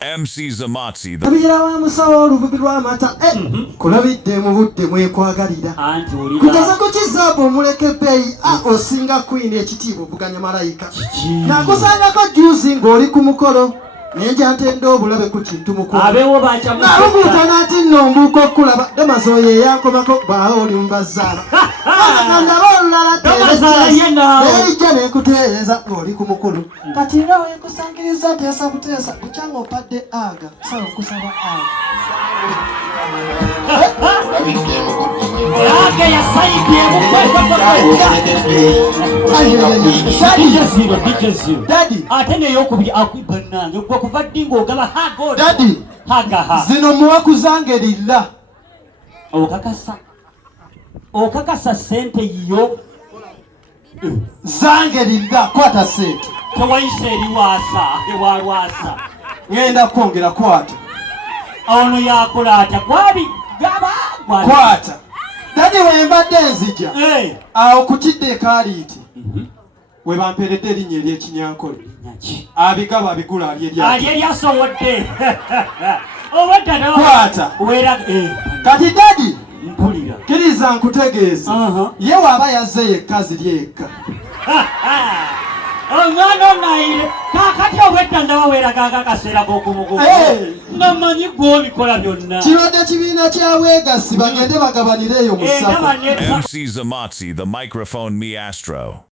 MC Zaamazzi Abira wa musawo olububi lw'amata kulabidde mu budde mwekwagalira kugeza ku kizaabu omuleke bbeeyi osinga queen ekitiibwa obuganya malayika nakusangako juzi ng'oli ku mukolo nenja ntenda obulabe ku kintu mukonalubuuta naati nno mbuuka okulaba demaze oyo eyankomako bw'awo oli mubazaala agandaba olulala teerijja nekutereeza ng'oli ku mukulu kati nga weekusangiriza teesa buteesa bukyanga opadde aga sala okusaba aga Daddy, zino muwaku zange lilla okakasa sente yo zange lilla kwata sente tewayise ewalwasa ngenda kwongera kwata ono yakola atya kwata Daddy wembadde nzija awo kukidde ekaliiti webamperedde erinnya ery'ekinyankole abigaba abigula alyeryasowodde kwata kati Daddy mpulira kiriza nkutegeeze ye waaba yazze yekka ziri ekka omwana onaire kakati obwedda ndabaweraga akaseera k'okumugugu nga mmanyi gw'obikola byonna kibadde kibiina kya Bwegasi bagende bagabanire eyo mu ssabo MC Zaamazzi, the microphone maestro.